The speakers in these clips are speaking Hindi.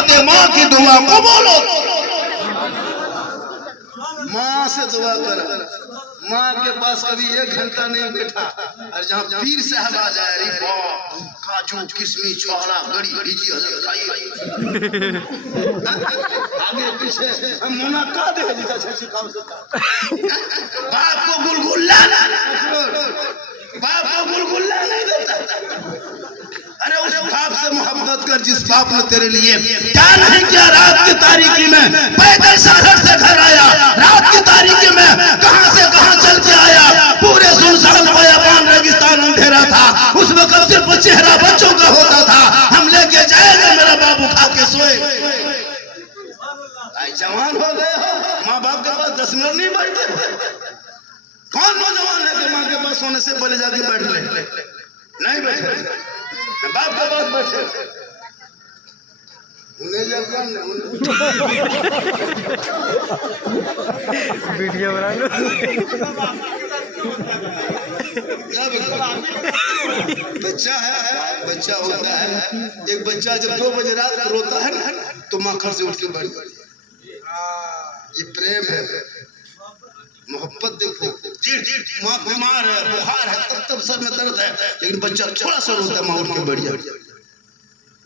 खाते माँ की दुआ को बोलो। माँ से दुआ कर। माँ के पास कभी 1 घंटा नहीं बैठा, और जहाँ पीर साहब आ जाए, अरे बाप, काजू किशमिश छोड़ा गड़ी भीजी हजरत आगे पीछे हम मुनाका दे देता छसी काम से। बाप को गुलगुल्ला नहीं देता। अरे उस बाप से मोहब्बत कर जिस बाप ने तेरे लिए क्या नहीं किया। रात की तारीकी में पैदल शहर से घर आया, रात की तारीकी में कहां से कहां चल के आया। पूरे सुनसान बयाबान रेगिस्तान अंधेरा था, उस वक्त सिर्फ चेहरा बच्चों का होता था। हम लेके जाएंगे मेरा बाबू खा के सोए। जवान हो गए हो, माँ बाप के पास 10 मिनट नहीं बैठते। कौन नौजवान है कि माँ के पास सोने से पहले जाके बैठ ले? नहीं बैठे, बाप के पास बैठे। वीडियो बना लो। बच्चा है, बच्चा होता है। एक बच्चा जब 2 बजे रात को रोता है ना, तो माँ घर से उठ के बैठ गई। ये प्रेम है, मोहब्बत। देखो माँ बीमार है, बुखार है, तब सर में दर्द है, लेकिन बच्चा थोड़ा सा रोता है, माँ उठ के बैठ जाती है।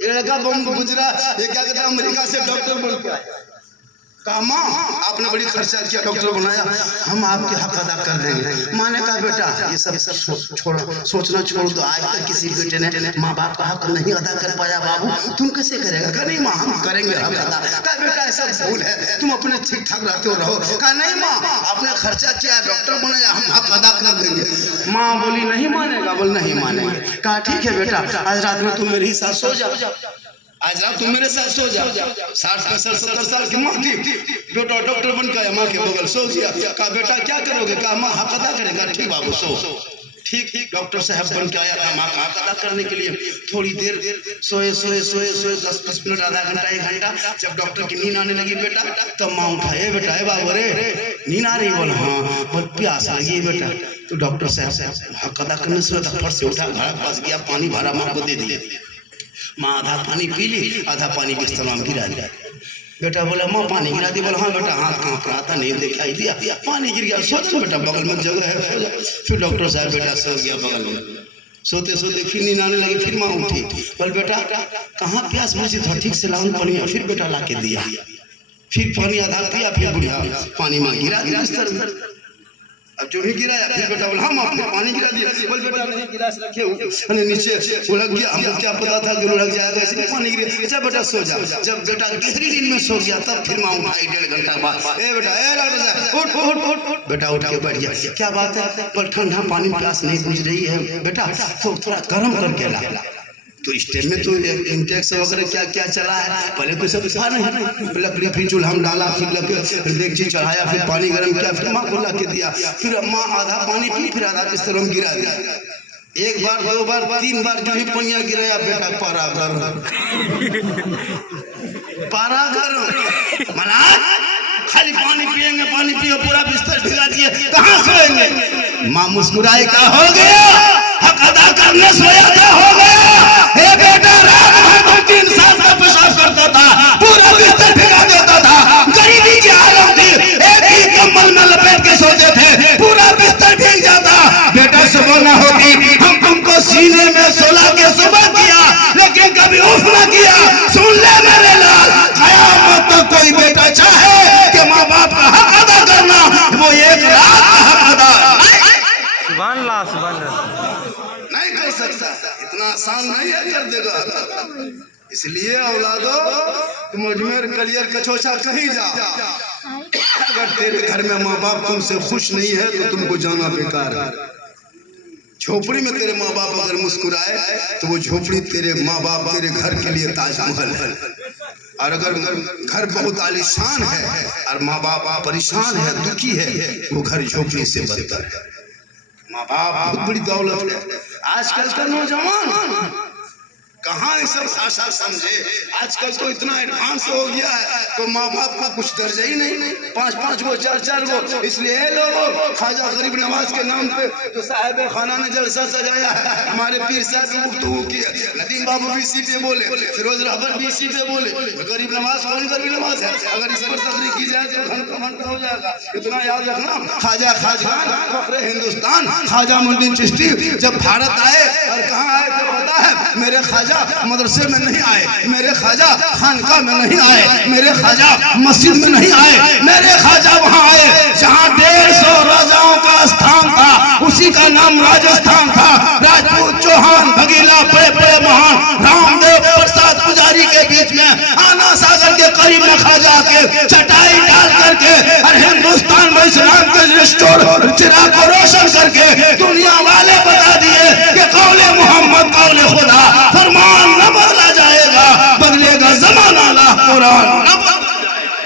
एक लड़का बम गुजरात, ये क्या कहता है, अमेरिका से डॉक्टर बन के आया। कहा माँ आपने बड़ी खर्चा किया, डॉक्टर बनाया, हम आपके हक अदा कर देंगे। माँ ने कहा बेटा ये सब सोचना छोड़ दो। आज तक किसी बेटे ने माँ बाप का हक नहीं अदा कर पाया बाबू, तुम कैसे करेगा? कहा नहीं माँ हम करेंगे हक अदा। कहा बेटा ऐसा भूल है, तुम अपने ठीक ठाक रहते हो रहो। कहा नहीं माँ आपने खर्चा किया, डॉक्टर बनाया, हम हक अदा कर देंगे। माँ बोली नहीं मानेगा? बोल नहीं मानेंगे। कहा ठीक है बेटा, आज रात में तुम मेरे ही साथ सो जाओ, आज रात तुम मेरे साथ सो जाओ। 60, 65, 70 साल की माँ थी, बेटा डॉक्टर बन के आया, माँ के बगल सो गया। कहा बेटा क्या करोगे? कहा माँ हक अदा करेगा। ठीक बाबू सो। ठीक डॉक्टर साहब बन के आया था माँ का हक अदा करने के लिए। थोड़ी देर सोए 10-20 मिनट, आधा घंटा, 1 घंटा। जब डॉक्टर की नींद आने लगी बेटा, तब माँ उठा, ए बेटा है बाबू, रे नींद आ रही? बोल हाँ। बोल प्यास लगी बेटा। तो डॉक्टर साहब हक अदा करने से फट से उठा, घर के पास गया, पानी भरा, माँ को दे दिया। माँ आधा पानी पी ली, आधा पानी बिस्तर में गिरा दिया। बेटा बोला माँ पानी गिरा दी? बोला हाँ बेटा, हाथ कांप रहा था, नहीं दिखाई दिया, पानी गिर गया। सो जा बेटा, बगल में जगह है, सो जा। फिर डॉक्टर साहब बेटा सो गया बगल में। सोते सोते फिर नींद आने लगी, फिर माँ उठी। बोल बेटा कहाँ प्यास बुझी था, ठीक से लाऊं पानी? फिर बेटा ला के दिया, फिर पानी आधा पिया, फिर बुढ़िया पानी माँ गिरा दिया बिस्तर में। अब जो ही गिराया, फिर बेटा बोला हाँ फिर पानी गिरा दिया। बोल बेटा नहीं गिरा रखे नीचे उलझ गया, हमको क्या पता था कि उलझ जाएगा, इसलिए पानी गिरा। अच्छा बेटा सो जा। जब बेटा गहरी नींद में सो गया, तब फिर माँ उठाई 1.5 घंटा बाद, ए बेटा ए राजा उठ। बेटा उठ के बैठ गया। क्या बात है? पर ठंडा पानी प्यास नहीं बुझ रही है बेटा, तो थोड़ा गर्म करके ला। तो इस टाइम में तो इंटेक्स वगैरह क्या क्या चला है, पहले तो सब था नहीं। लकड़ी फिर चूल्हा में डाला, फिर डेगची चढ़ाया, फिर पानी गर्म किया, फिर माँ को ला के दिया। फिर माँ आधा पानी पी, फिर आधा बिस्तर में गिरा दिया। 1 बार 2 बार 3 बार जो ही पनिया गिराया, बेटा पारा गर्म मना। खाली पानी पिएंगे, पानी पिए, पूरा बिस्तर भिगा दिए, कहाँ सोएंगे? माँ मुस्कुराई, का हो गया हक अदा करने सोया, क्या हो गया? हे बेटा रात में 3 साल तक पेशाब करता था, पूरा बिस्तर भिगा देता था, गरीबी की हालत थी, एक ही कंबल में लपेट के सोते थे, पूरा बिस्तर भीग जाता। बेटा सुबह ना होती, हम तुमको सीने में सुला के सुबह किया, लेकिन कभी उफ ना किया। सुन ले मेरे लाल, कयामत तक कोई बेटा चाहे कि माँ बाप का हक अदा करना, वो एक रात का हक अदा सुभान अल्लाह, सुभान अल्लाह नहीं कर सकता। इतना आसान नहीं है, कर देगा। इसलिए औलादो तुम अजमेर कलियर कचौचा कहीं जा, अगर तेरे घर में माँ बाप तुमसे खुश नहीं है तो तुमको जाना बेकार है। झोपड़ी में तेरे माँ बाप अगर मुस्कुराए तो वो झोपड़ी तेरे माँ बाप तेरे घर के लिए ताजमहल है। और अगर घर बहुत आलीशान है और माँ बाप परेशान है, दुखी है, वो घर झोपड़ी से बदतर है। माँ बाप बहुत बड़ी दौलत है। आजकल का नौजवान कहाँ ये सब भाषा समझे। आजकल तो इतना एडवांस हो गया है तो माँ बाप को कुछ दर्जा ही नहीं, 5-5 गो 4-4 गो। इसलिए लोगों ख्वाजा गरीब नवाज के नाम पे जो साहिब खाना ने जलसा सजाया है, हमारे पीर साहब की गुफ्तगू की, नदीम बाबू भी इसी पे बोले, फिरोज रहबर भी इसी पे बोले। गरीब नवाज कौन गरीब नवाज है? अगर इस पर तकरीर की जाए तो घंटा हो जाएगा। इतना याद रखना, ख्वाजा खाजगान फखरे हिंदुस्तान ख्वाजा मुइनुद्दीन चिश्ती जब भारत आए और कहाँ आए तो पता है, मेरे ख्वाजा मदरसे में नहीं आए, मेरे ख्वाजा खानका में नहीं आए, मेरे ख्वाजा मस्जिद में नहीं आए, मेरे ख्वाजा वहाँ आए जहाँ 150 राजाओं का स्थान था, उसी का नाम राजस्थान था। राजपूत चौहान भगीला बड़े बड़े महान रामदेव प्रसाद पुजारी के बीच में आना सागर के करीब में ख्वाजा के चटाई डाल करके और हिंदुस्तान में इस्लाम के रिस्टोर चिराग को रोशन करके दुनिया वाले बता दिए कि कौले मोहम्मद कौले खुदा, फरमान न बदला जाएगा, बदलेगा जमाना ला कुरान न बदला जाएगा।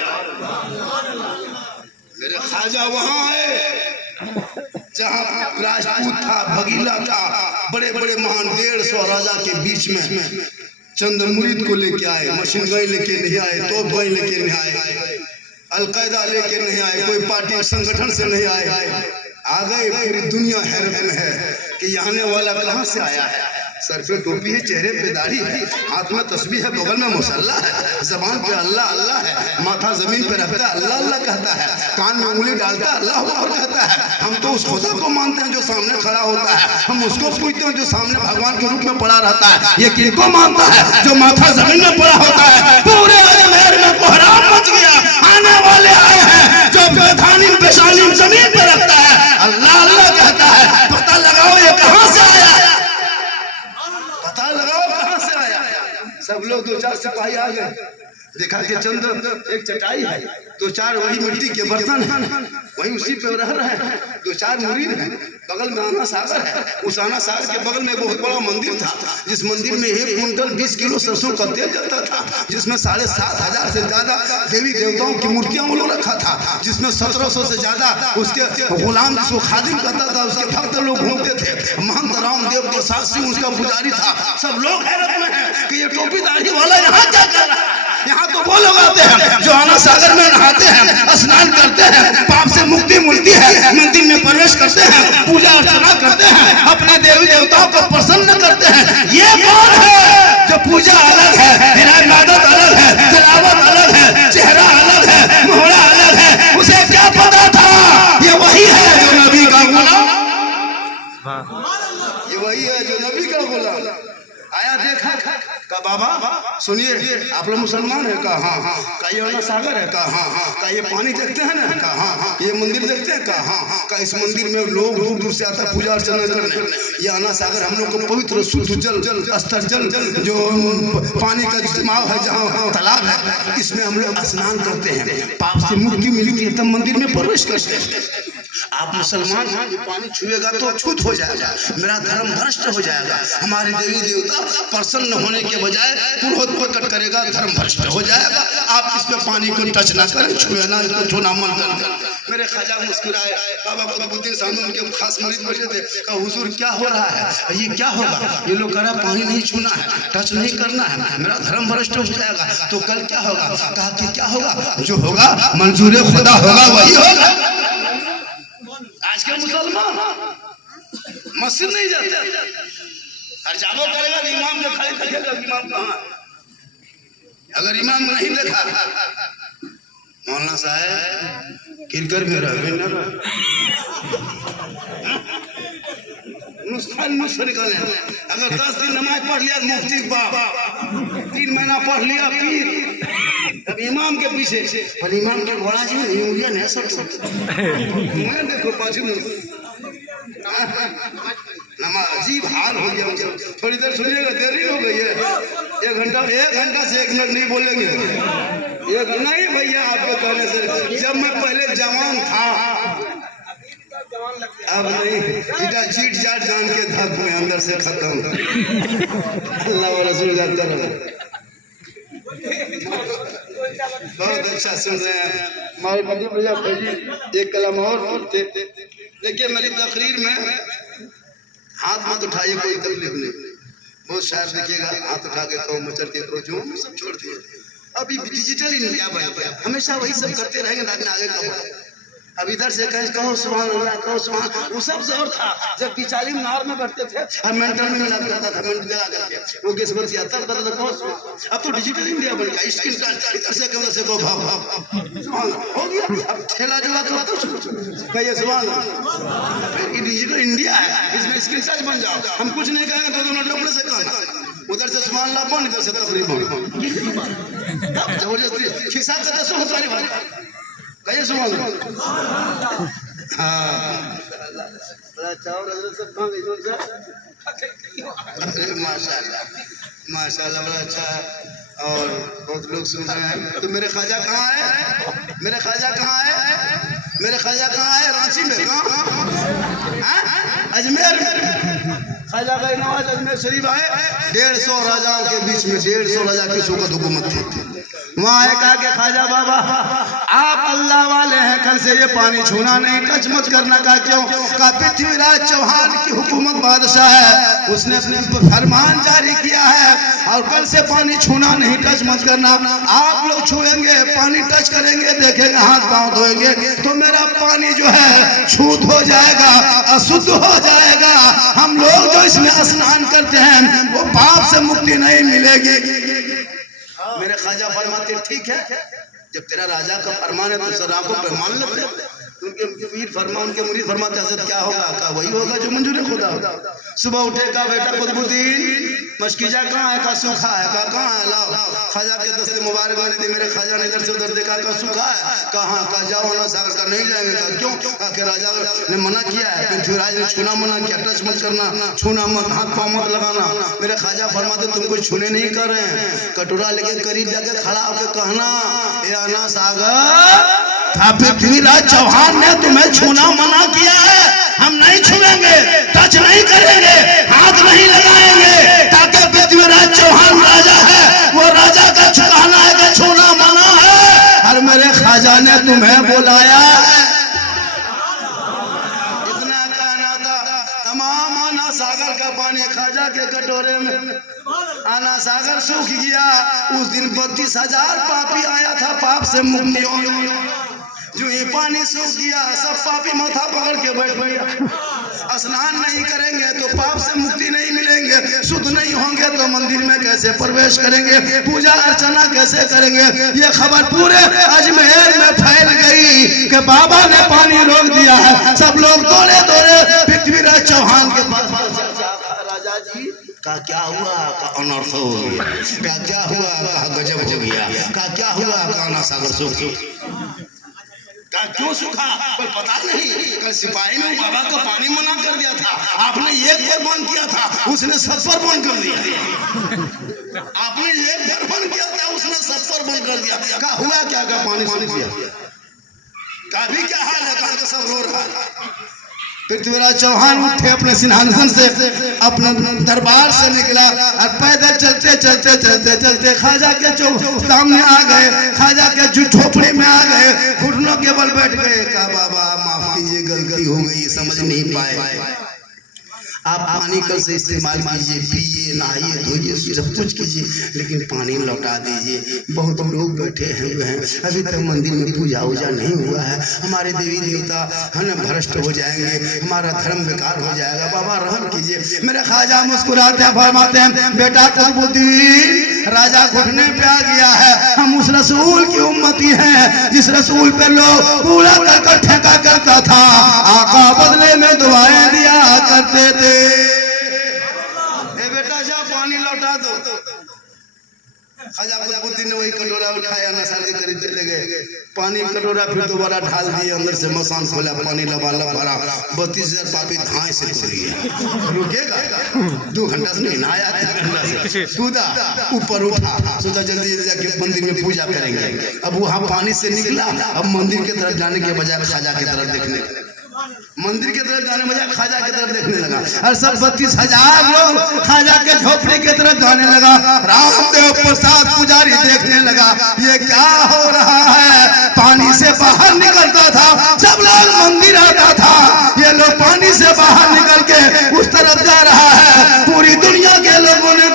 मेरे ख्वाजा वहाँ है जहाँ राजपूत था, भगीला था, बड़े बड़े महान 150 राजा के बीच में चंद मुरीद को लेके आए, मशीन गन लेके नहीं आए, तोप गन लेके नहीं आए, अलकायदा लेके नहीं आए, कोई पार्टी संगठन से नहीं आए। आ गए, पूरी दुनिया हैरत में है कि आने वाला कहाँ से आया है। सर पे टोपी है, चेहरे पे दाढ़ी है, हाथ में तस्बीह है, बगल में मुसल्ला है, जबान पे अल्लाह अल्लाह है, माथा जमीन पे रखता है अल्लाह अल्लाह कहता है, कान में उंगली डालता है अल्लाह अकबर कहता है। हम तो उस खुदा को मानते हैं जो सामने खड़ा होता है, हम उसको पूछते हैं जो सामने भगवान के रूप में पड़ा रहता है। ये किनको मानता है? जो माथा जमीन में पड़ा होता है। पूरे अजमेर में कोहराम मच गया, आने वाले आए हैं जो बेधानी पेशानी जमीन पे रखता है अल्लाह अल्लाह कहता है। पता लगाओ ये कहाँ से आया, पता लगाओ कहाँ से आया। सब लोग 2-4 सिपाही आ गए, देखा कि चंद एक चटाई है, 2-4 वही मिट्टी के बर्तन है, वही उसी पे रह रहे हैं, 2-4 मुरीद हैं, बगल में आना सागर है। उस आना सागर के बगल में बहुत बड़ा मंदिर था, जिस मंदिर में 1 कुंटल 20 किलो सरसों का तेल जलता था, जिसमें 7,500 से ज्यादा देवी देवताओं की मूर्तियां वो लोग रखा था, जिसमें 1700 से ज्यादा उसके गुलाम जिसको खादिम कहता था, उसके भक्त लोग घूमते थे। महंत रामदेव प्रसाद सिंह उसका पुजारी था। सब लोग हैरत में हैं कि ये टोपी दाढ़ी वाला यहाँ क्या कर रहा है। यहाँ तो वो लोग आते हैं जो आना सागर में नहाते हैं, स्नान करते हैं, पाप से मुक्ति मिलती है, मंदिर में प्रवेश करते हैं, पूजा अर्चना करते हैं, अपने देवी देवताओं को प्रसन्न करते हैं। ये कौन है जो पूजा अलग है, इबादत अलग है, तिलावत अलग है, चेहरा अलग है, मोहरा अलग है, उसे क्या पता था? ये वही है जो नबी का गुलाम, ये वही है जो नबी का गुलाम आया। देखा का बाबा सुनिए, आप लोग मुसलमान है का? हाँ हाँ। का ये अना सागर है का? हाँ हाँ। का ये पानी देखते हैं ना का? हाँ हाँ। ये मंदिर देखते हैं का? हाँ हाँ। का इस मंदिर में लोग दूर दूर से आता है पूजा अर्चना करने। ये अना सागर हम लोग को पवित्र शुद्ध जल अस्तर जल जो पानी का जमाव है, जहाँ तालाब है, इसमें हम लोग स्नान करते हैं, पाप से मुक्ति मिलती है, तब मंदिर में प्रवेश करते हैं। आप मुसलमान हैं, पानी छुएगा तो अछूत हो जाएगा, मेरा धर्म भ्रष्ट हो जाएगा, हमारे देवी देवता प्रसन्न होने के बजाय पुरोहित प्रकट करेगा, धर्म भ्रष्ट हो जाएगा। आप इसमें पानी को टच ना करें, छुए ना, इसको छूना मन कर। मेरे ख्वाजा मुस्कुराए, बाबा कुतुबुद्दीन साहब उनके खास मरीज बैठे थे, कहा हुजूर क्या हो रहा है, ये क्या होगा? ये लोग कह रहा पानी नहीं छूना है, टच नहीं करना है, मेरा धर्म भ्रष्ट हो जाएगा, तो कल क्या होगा? कहा कि क्या होगा? जो होगा मंजूर खुदा होगा वही होगा। आज के मुसलमान मस्जिद नहीं जाते, और जाबो करेगा तो इमाम ने खड़े देखेगा, इमाम कहाँ? अगर इमाम नहीं देखा, मौलाना साहब किरकर में रहे नुस्खा निकाले। अगर 10 दिन नमाज पढ़ लिया मुफ्ती बाप, 3 महीना पढ़ लिया पीर, अब इमाम के पीछे, पर इमाम के घोड़ा जी यूरिया नहीं सब मैं देखो पाछू नमाज अजीब हाल हो गया। थोड़ी देर सुनिएगा, देरी हो गई है, 1 घंटा से 1 मिनट नहीं बोलेंगे। नहीं भैया, आपके कहने से जब मैं पहले जवान था, अब नहीं, इधर चीट जाट जान के धक में अंदर से खत्म। अल्लाह व रसूल जानता रहो। बहुत अच्छा सुन रहे हैं हमारे मौलवी भैया फैजी। एक कलम और देखिए, मेरी तकरीर में हाथ मत उठाइए, कोई तकलीफ नहीं, बहुत शायर देखिएगा हाथ उठा के कहो मचल के करो जो सब छोड़ दिए। अभी डिजिटल इंडिया बन गया, हमेशा वही सब करते रहेंगे ना आगे कब। अब इधर से कहो सुभान अल्लाह, कहो सुभान, वो सब जोर था जब बिचाली नार में बैठते थे और मेंटल में मिला करता था, मेंटल जला करके वो गैस बच जाता था तो कहो सुभान। अब तो डिजिटल इंडिया बन गया, स्क्रीन टच इधर से कहो से कहो भाव भाव सुभान हो गया। अब ठेला जुला के बात कहिए सुभान। ये डिजिटल इंडिया है, इसमें स्क्रीन टच बन जाओ, हम कुछ नहीं कहेंगे तो मिनट अपने से कहना, उधर से सुभान अल्लाह कौन, इधर से तफरीह जबरदस्ती खिसा का दसो हमारी भाई कहिए सुभान। हाँ चावल सब कहाँ गई कौन सा? माशाल्लाह माशाल्लाह बड़ा अच्छा है और बहुत लोग सुन रहे हैं। तो मेरे ख्वाजा कहाँ है? मेरे ख्वाजा कहाँ है? मेरे ख्वाजा कहाँ है? रांची में, कहाँ? अजमेर में ख्वाजा का नवाज अजमेर शरीफ आए। 150 राजाओं के बीच में 150 राजा की सुखद हुकूमत थी। वहाँ है कहा कि ख्वाजा बाबा आप अल्लाह वाले हैं, कल से ये पानी छूना नहीं, टच मत करना। का क्यों? का पृथ्वीराज चौहान की हुकूमत बादशाह है, उसने अपने फरमान जारी किया है और कल से पानी छूना नहीं, टच मत करना। आप लोग छुएंगे, पानी टच करेंगे, देखेंगे, हाथ पांव धोएंगे तो मेरा पानी जो है छूत हो जाएगा, अशुद्ध हो जाएगा। हम लोग जो इसमें स्नान करते हैं वो पाप से मुक्ति नहीं मिलेगी। मेरे ख्वाजा फरमाते ठीक है, जब तेरा राजा का फरमान है तो शराबों पे मान लेते। उनके पीर फरमा, उनके मुरीद फरमाते हज़रत क्या होगा? का वही होगा जो मंजूर खुदा। सुबह उठेगा बेटा कुतुबुद्दीन मशकीजा कहाँ है? का सूखा है। का कहाँ है? लाओ ख्वाजा के दस्ते मुबारक मैंने दी। मेरे ख्वाजा ने इधर से उधर देखा, का सूखा है। कहाँ? का जाओ ना सागर का नहीं जाएंगे। का क्यों? कि राजा ने मना किया है, पृथ्वीराज ने छूना मना किया, टच मत करना, छूना मत, हाथ पाँव मत लगाना। मेरे ख्वाजा फरमाते तुम कुछ छूने नहीं कर रहे हैं। कटोरा लेके करीब जाके खड़ा होकर कहना ये आना सागर पृथ्वीराज चौहान ने तुम्हें छूना मना किया है, हम नहीं छूएंगे, टच नहीं करेंगे, हाथ नहीं लगाएंगे, ताकि पृथ्वीराज चौहान राजा है, वो राजा का कहना है कि छूना मना है और मेरे ख्वाजा ने तुम्हें बुलाया है। इतना कहना था। तमाम आना सागर का पानी ख्वाजा के कटोरे में, आना सागर सूख गया। उस दिन 32,000 पापी आया था पाप से मुक्ति होने। जो ये पानी सूख गया, सब पापी माथा पकड़ के बैठ गया। स्नान नहीं करेंगे तो पाप से मुक्ति नहीं मिलेंगे, शुद्ध नहीं होंगे तो मंदिर में कैसे प्रवेश करेंगे, पूजा अर्चना कैसे करेंगे। ये खबर पूरे अजमेर में फैल गई कि बाबा ने पानी रोक दिया है। सब लोग दौड़े दौड़े पृथ्वीराज चौहान के पास। राजा जी का क्या हुआ? का अनर्थ हो गया। का क्या हुआ? का गजब हो गया। का क्या हुआ? का आना सागर सूख। का क्यों सूखा? पर पता नहीं, कल सिपाही ने बाबा का पानी मना कर दिया था, आपने एक पर बंद किया था, उसने सब पर बंद कर दिया। आपने एक पर बंद किया था, उसने सब पर बंद कर दिया। का हुआ क्या? का पानी सूख गया। का भी क्या हाल है? कहा सब रो रहा है। पृथ्वीराज चौहान उठे अपने सिंहासन से, अपने दरबार से निकला और पैदल चलते चलते चलते चलते ख्वाजा के सामने आ गए। ख्वाजा के झोपड़ी में आ गए, घुटनों के बल बैठ गए। कहा बाबा माफ कीजिए, गलती हो गई, समझ नहीं पाए। आप पानी कल से इस्तेमाल कीजिए, पीजिए, नहाइए, धोइए, सब कुछ कीजिए, लेकिन पानी लौटा दीजिए। बहुत लोग बैठे हैं जो हैं अभी तक मंदिर में पूजा वूजा नहीं हुआ है, हमारे देवी देवता है ना भ्रष्ट हो जाएंगे, हमारा धर्म बेकार हो जाएगा, बाबा रहम कीजिए। मेरे ख्वाजा मुस्कुराते हैं, फरमाते हैं बेटा कुतुबुद्दीन राजा घुटने पे आ गया है। हम उस रसूल की उम्मती हैं जिस रसूल पे लोग पूरा करके ठेका करता था, आका बदले में दुआएं दिया करते थे। बेटा जा पानी लौटा दो। ख्वाजा कुतुबुद्दीन ने वही कटोरा उठाया, नशा के करीब चले गए, पानी कटोरा फिर दोबारा ढाल दिए, अंदर से मसान खोला, पानी लबालब भरा, 32,000 पापी धाए से कूद गया। रुकेगा 2 घंटा से नहीं नहाया, 3 घंटा से कूदा, ऊपर उठा, सोचा जल्दी जाके मंदिर में पूजा करेंगे। अब वहाँ पानी से निकला, अब मंदिर की तरफ जाने के बजाय ख्वाजा की तरफ देखने, मंदिर की तरफ जाने बजाय ख्वाजा की तरफ देखने लगा और सब 32,000 लोग ख्वाजा के झोपड़ी की तरफ जाने लगा। रामदेव प्रसाद पुजारी देखने लगा ये क्या हो रहा है। पानी से बाहर निकलता था, जब लोग मंदिर आता था, ये लोग पानी से बाहर निकल के उस तरफ जा रहा है। पूरी दुनिया के लोगों ने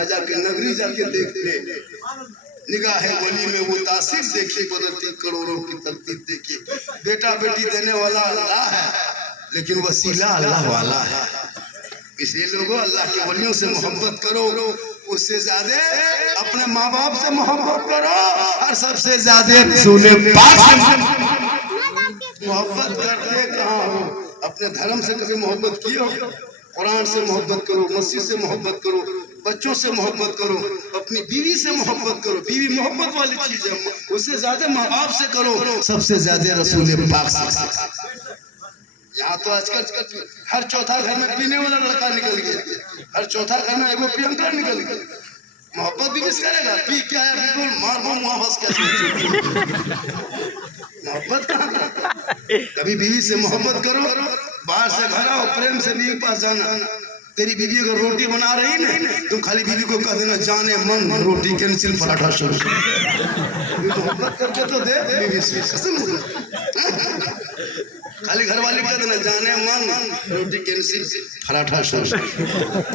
देखा, जाके नगरी जाके देखते, निगाह वली में वो तासीर देखी, बदलती करोड़ों की तरतीब देखी। बेटा बेटी देने वाला अल्लाह है, लेकिन वसीला अल्लाह वाला है। इसलिए लोगों, अल्लाह के वलियों से मोहब्बत करो, उससे ज्यादा अपने माँ बाप से मोहब्बत करो, और सबसे ज्यादा रसूल पाक से मोहब्बत करते कहाँ हो? अपने धर्म से कभी मोहब्बत की हो? कुरान से मोहब्बत करो, मस्जिद से मोहब्बत करो, बच्चों से मोहब्बत करो, अपनी बीवी से मोहब्बत करो। बीवी मोहब्बत वाली चीज है, उससे ज्यादा माँ बाप से करो, सबसे ज्यादा रसूल पाक से। यहाँ तो आजकल हर चौथा घर में पीने वाला लड़का निकल गया, हर चौथा घर में एगो प्रियंका निकल गया। मोहब्बत भी किस करेगा? पी के आया, बिल्कुल मार मुँह बस क्या मोहब्बत कहाँ? कभी बीवी से मोहब्बत करो, बाहर से घर आओ, प्रेम से बीवी पास जाना। तेरी बीवी अगर रोटी बना रही नहीं, तुम खाली बीवी को कह देना, जाने मन रोटी कैंसिल, पराठा शुरू। मोहब्बत करके तो दे बीवी से, खाली घर वाली कह देना, जाने मन रोटी कैंसिल, पराठा शुरू।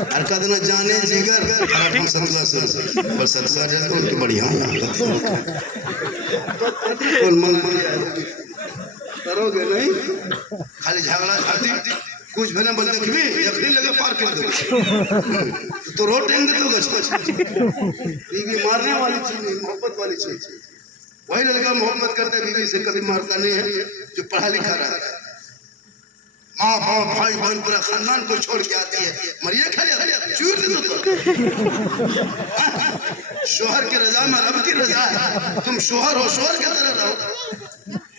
और कह देना, जाने जिगर पराठा सतुआ शुरू, बस सतुआ जल तो उनके बढ़िया मन करोगे नहीं, खाली झगड़ा खाती कुछ भी बोल देखबी, जखनी लगे पार कर दो तो रोड टेंगे तो बीवी मारने वाली चीज नहीं, मोहब्बत वाली चीज। वही लड़का मोहब्बत करता है बीवी से, कभी मारता नहीं है, जो पढ़ा लिखा रहा है। माँ बाप भाई बहन पूरा खानदान को छोड़ के आती है, मरिया खा चूर दे तो शोहर की रजा में रब की रजा है, तुम शोहर हो, शोहर की तरह रहो।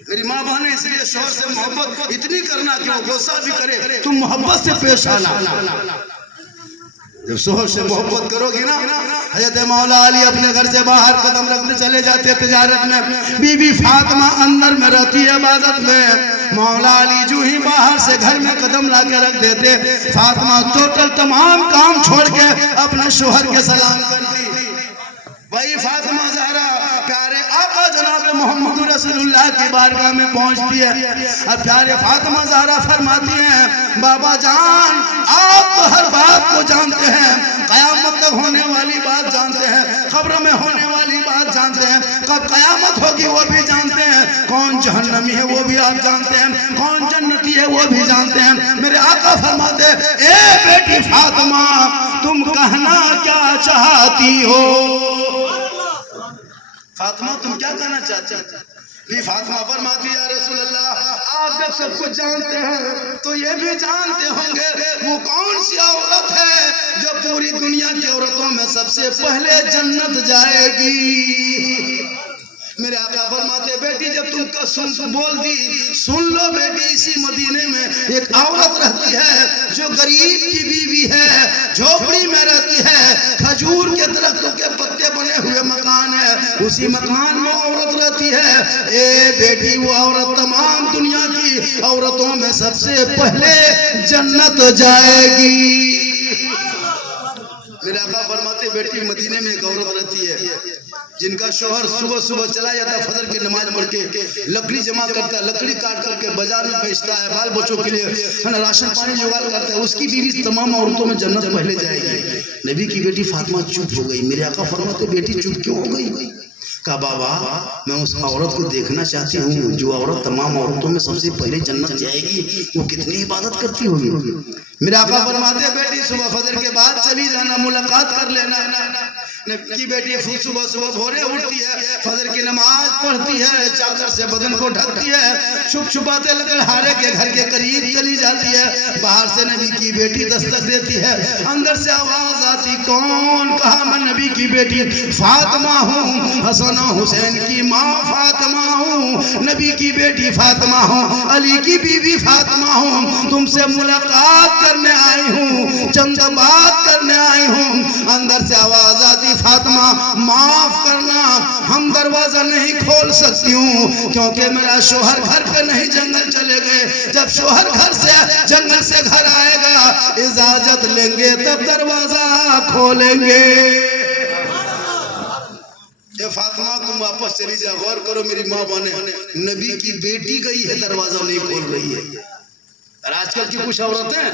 मेरी माँ बहन, इसलिए शोहर से मोहब्बत इतनी करना कि वो गुस्सा भी करे, तुम मोहब्बत से पेश आना। जब शोहर से मोहब्बत करोगी ना, हज़रत मौला अली अपने घर से बाहर कदम रखने चले जाते तिजारत में, बीबी फातिमा अंदर में रहती है इबादत में। मौला अली जो ही बाहर से घर में कदम ला के रख देते, फातिमा टोटल तमाम काम छोड़ के अपने शोहर के सलाम करती। वही फातिमा ज़हरा प्यारे आका जनाब मोहम्मद रसूलुल्लाह की बारगाह में पहुंचती है, और प्यारे फातिमा ज़हरा फरमाती हैं, बाबा जान आप तो हर बात को जानते हैं, कयामत तक होने वाली बात जानते हैं, कब्र में होने वाली बात जानते हैं, कब कयामत होगी वो भी जानते हैं, कौन जहन्नमी है वो भी आप जानते हैं, कौन जन्नती है वो भी जानते हैं। मेरे आका फरमाते, ए बेटी फातिमा, तुम कहना क्या चाहती हो? फातिमा तुम क्या कहना चाहती हो? फातिमा फरमाती, या रसूल अल्लाह, आप जब सब कुछ जानते हैं तो ये भी जानते होंगे वो कौन सी औरत है जो पूरी दुनिया की औरतों में सबसे पहले जन्नत जाएगी। मेरे आका फरमाते, बेटी जब तुम कसम बोल दी, सुन लो बेटी, इसी मदीने में एक औरत रहती है जो गरीब की बीवी है, झोपड़ी में रहती है, खजूर के दरख्तों के पत्ते बने हुए मकान है, उसी मकान में औरत रहती है। ए बेटी, वो औरत तमाम दुनिया की औरतों में सबसे पहले जन्नत जाएगी। मेरे आका फरमाते, बेटी मदीने में एक औरत रहती है जिनका शौहर सुबह सुबह चला जाता, फजर की नमाज पढ़ के लकड़ी जमा करता है, लकड़ी काट करके बाजार में बेचता है, बाल बच्चों के लिए राशन पानी जुगाड़ करता है, उसकी बीवी तमाम औरतों में जन्नत पहले जाएगी। नबी की बेटी फातिमा चुप हो गई। मेरे आका फरमाते, बेटी चुप क्यों हो गई? कहा, बाबा मैं उस औरत को देखना चाहती हूँ जो औरत तमाम औरतों में सबसे पहले जन्नत जाएगी, वो कितनी इबादत करती होगी। मेरे आका फरमाते, बेटी सुबह फजर के बाद चली जाना, मुलाकात कर लेना। की बेटी सुबह सुबह भोरे उठती है, फजर की नमाज पढ़ती है, चादर से बदन को ढकती है, छुप छुपाते लकड़हारे के घर के करीब चली जाती है। बाहर से नबी की बेटी दस्तक देती है, अंदर से आवाज आती, कौन? कहा, मैं नबी की बेटी फातिमा हूँ, हसन हुसैन की माँ फातिमा हूँ, नबी की बेटी फातिमा हूँ, अली की बीवी फातिमा हूँ, तुमसे मुलाकात करने आई हूँ, चंद बात करने आई हूँ। अंदर से आवाज आती, फातिमा माफ करना, हम दरवाजा नहीं खोल सकती हूँ क्योंकि मेरा शोहर घर पे नहीं, जंगल चले गए। जब शोहर घर से जंगल से घर आएगा, इजाजत लेंगे तब दरवाजा खोलेंगे। ये फातिमा तुम वापस चली जाओ, गौर करो मेरी माँ बने, नबी की बेटी गई है, दरवाजा नहीं खोल रही है। और आजकल की कुछ औरतें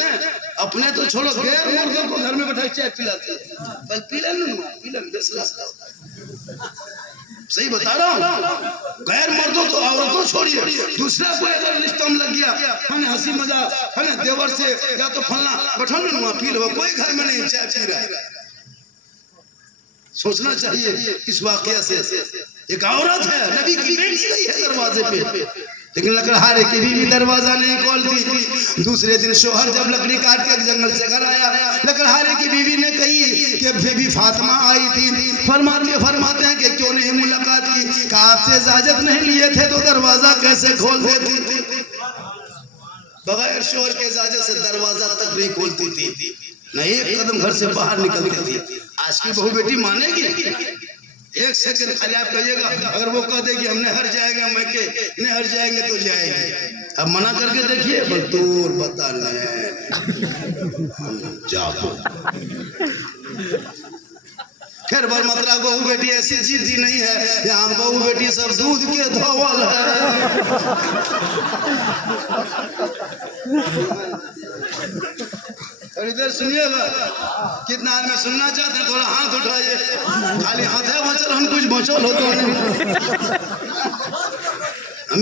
अपने तो छोड़ो गैर मुर्दों को घर में बैठा चाय पिलाते हैं। कल पीलन 10 लाख। सही बता रहा हूँ। गैर मर्दों तो औरतों छोड़िए, दूसरा कोई अगर रिश्ता में लग गया हमें हंसी मजाक हमें देवर से या तो फलना बैठो ना पी लो, कोई घर में नहीं चाय पी रहा है। सोचना चाहिए इस वाकया से। एक औरत है नबी की बेटी गई है दरवाजे पे, लेकिन लकड़हारे की बीवी दरवाजा नहीं खोलती। दूसरे दिन शोहर जब लकड़ी काट के जंगल से घर आया, लकड़हारे की बीवी ने कही कि बेबी फातिमा आई थी। फरमाते हैं कि क्यों नहीं मुलाकात की, कहा आपसे इजाजत नहीं लिए थे तो दरवाजा कैसे खोल देती थी। बगैर शोहर के इजाजत से दरवाजा तक नहीं खोलती थी, न एक कदम घर से बाहर निकलती थी। आज की बहू बेटी मानेगी? एक सेकंड खाली आप कहिएगा, अगर वो कह देगी हम नहर जाएगा मैं के नहर जाएंगे तो जाएगी। अब मना करके देखिए, दूर बता जाओ। खैर बरमतरा बहू बेटी ऐसी जिद्दी नहीं है, यहाँ बहू बेटी सब दूध के धोवल है। और इधर सुनिएगा, कितना आदमी सुनना चाहते हैं थोड़ा हाथ उठाइए। खाली हाथ है बचल, हम कुछ बचल हो तो नहीं।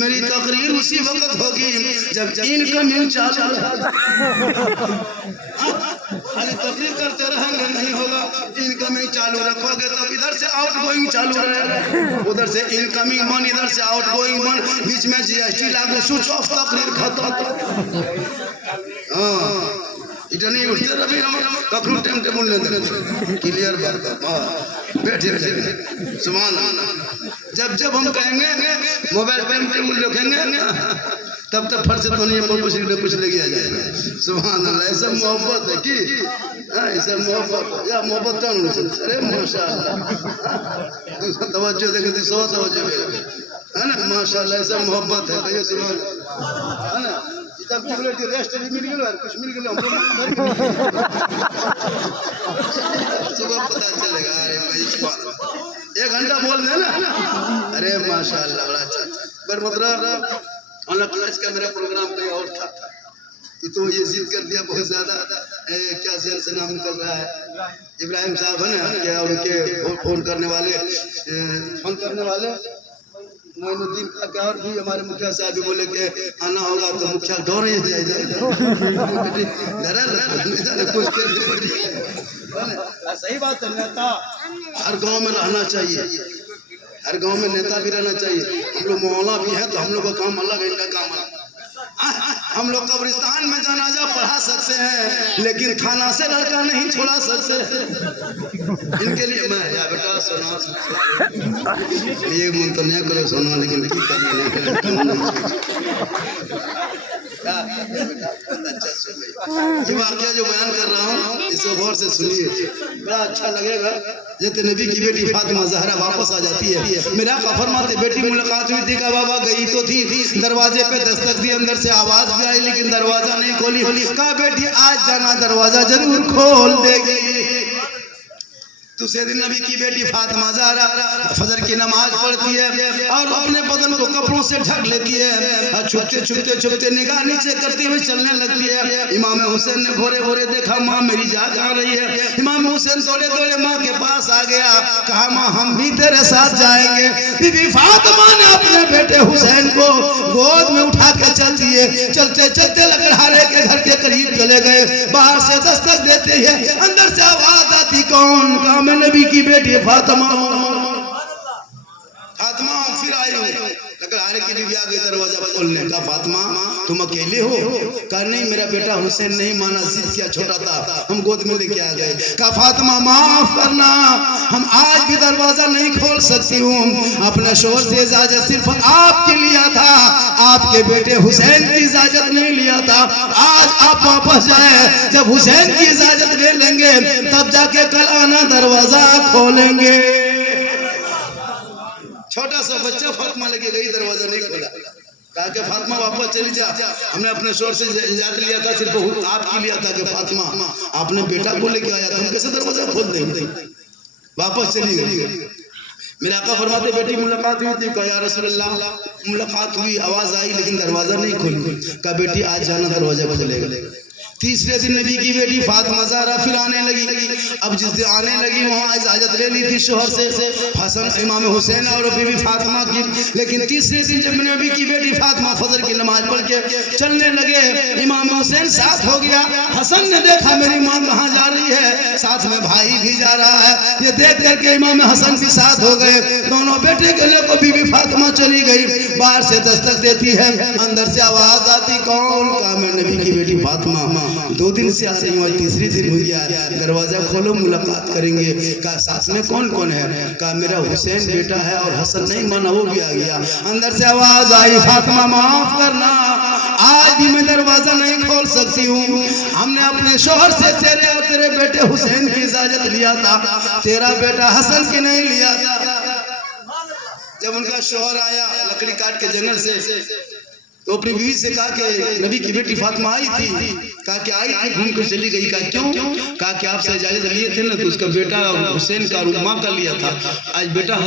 मेरी तकरीर उसी वक्त होगी जब इनकमिंग चालू। खाली तकरीर करते रहेंगे नहीं होगा, इनकमिंग चालू रखोगे तब इधर से आउटगोइंग चालू रहेगा, उधर से इनकमिंग बन, इधर से आउटगोइंग बन, बीच में जीएसटी लागू, स्विच ऑफ, तकरीर खत्म। हाँ इतनी उठते रवि हम कखरू टाइम टेबल ले दे क्लियर बात बैठे सुभान अल्लाह। जब हम कहेंगे मोबाइल टाइम टेबल रखेंगे तब तक फट से तो नहीं कुछ ले गया जाएगा। सुभान अल्लाह, ऐसा मोहब्बत है कि ऐसा मोहब्बत या मोहब्बत कौन। अरे माशाअल्लाह तवज्जो देखे तो 100 तवज्जो है ना, माशाअल्लाह ऐसा मोहब्बत है। कहिए सुभान है ना। तब रेस्ट भी मिल गया, कुछ मिल गया सुबह पता चलेगा। अरे भाई 1 घंटा बोल दे ना, अरे माशाअल्लाह बड़ा अच्छा। पर मतलब ऑनलाइन का मेरा प्रोग्राम कहीं और था, तो ये जिद कर दिया बहुत ज्यादा। क्या से नाम कर रहा है इब्राहिम साहब है ना, क्या उनके फोन करने वाले मोइनुद्दीन का क्या, और भी हमारे मुखिया साहब भी बोले कि आना होगा तो मुखिया डर ही सही बात है। नेता हर गांव में रहना चाहिए, हर गांव में नेता भी रहना चाहिए। हम लोग मौला भी है तो हम लोग का काम अलग है, इनका काम अलग। हम लोग कब्रिस्तान में जनाजा पढ़ा सकते हैं लेकिन थाना से लड़का नहीं छोड़ा सकते। इनके लिए मैं या बेटा सुना ये मन तो नहीं करो सुना, लेकिन की ये वाकया जो बयान कर रहा हूँ इसे गौर से सुनिए, बड़ा अच्छा लगेगा। जैसे नबी की बेटी फातिमा ज़हरा वापस आ जाती है, मेरा का फरमाते बेटी मुलाकात हुई थी का बाबा गई तो थी, दरवाजे पे दस्तक दी, अंदर से आवाज भी आई लेकिन दरवाजा नहीं खोली। कहा बेटी आज जाना दरवाजा जरूर खोल देगी। दूसरे दिन नबी की बेटी फातिमा ज़हरा फजर की नमाज पढ़ती है और अपने बदन को कपड़ों से ढक लेती है, छुपते निगाह नीचे करती हुई चलने लगती है। इमाम हुसैन ने भोरे भोरे देखा माँ मेरी जाग आ रही है। इमाम हुसैन दौड़े माँ के पास आ गया, कहा माँ हम भी तेरे साथ जाएंगे। बीबी फातिमा ने अपने बेटे हुसैन को गोद में उठा के चल दिए। चलते लकड़हारे के घर के करीब चले गए, बाहर से दस्तक देते हैं, अंदर से आवाज आती कौन? कहा नबी की बेटी फातिमा फिर आई हो। लकड़हारे की बीवी आ गई दरवाजा खोलने का, फातिमा तुम अकेले हो? कहा नहीं मेरा बेटा हुसैन नहीं माना, जिद किया, छोटा था, हम गोद में लेके आ गए। कहा फातिमा माफ करना, हम आज भी दरवाजा नहीं खोल सकती हूँ, अपने शोहर से इजाजत सिर्फ आपके लिया था, आपके बेटे हुसैन की इजाजत नहीं लिया था। आज आप वापस जाए, जब हुसैन की इजाजत ले लेंगे तब जाके कल आना दरवाजा खोलेंगे। छोटा सा बच्चा फातिमा लेके गई, दरवाजा नहीं खोला। कहा कि फातिमा वापस चली जा, हमने अपने शोर से इजाजत लिया था, सिर्फ आपके लिया था कि फातिमा आपने बेटा को लेके आया, तुम कैसे दरवाजा खोल देंगे? वापस चली गई। मेरे आका फरमाते बेटी मुलाकात हुई थी, कहा या रसूलल्लाह मुलाकात हुई, आवाज आई लेकिन दरवाजा नहीं खुली। कहा बेटी आज जाना दरवाजा खुलेगा। तीसरे दिन नबी की बेटी फातिमा ज़हरा फिर आने लगी। अब जिस दिन आने लगी वहाँ इजाजत ले ली थी शोहर से, हसन इमाम हुसैन और बीबी फातिमा की। लेकिन तीसरे दिन जब नबी की बेटी फातिमा फजर की नमाज पढ़ के चलने लगे, इमाम हुसैन साथ हो गया। हसन ने देखा मेरी माँ कहाँ जा रही है, साथ में भाई भी जा रहा है। ये देख करके इमाम हसन भी साथ हो गए। दोनों बेटे के लिए को बीबी फातिमा चली गई। बाहर से दस्तक देती है, अंदर से आवाज आती, कौन? कहा मैं नबी की बेटी फातिमा, 2 दिन से आ रही हूँ, तीसरी दिन हो गया, दरवाजा खोलो मुलाकात करेंगे। कहा साथ में कौन कौन है? कहा मेरा हुसैन बेटा है और हसन नहीं माना, वो भी आ गया। अंदर से आवाज आई, फातिमा माफ करना, आज भी मैं दरवाजा नहीं खोल सकती हूँ। हमने अपने शोहर से तेरे और तेरे बेटे हुसैन की इजाजत लिया था, तेरा बेटा हसन की नहीं लिया था। जब उनका शोहर आया लकड़ी काट के जंगल से, तो अपनी बीवी से कहा कि नबी की बेटी फातिमा आई थी। कहा कि आई थी, घूम कर चली गई। कहा क्यों? कहा कि आपसे इजाजत लिए थे ना, तो उसका बेटा हुसैन का और माँ का लिया था, आज बेटा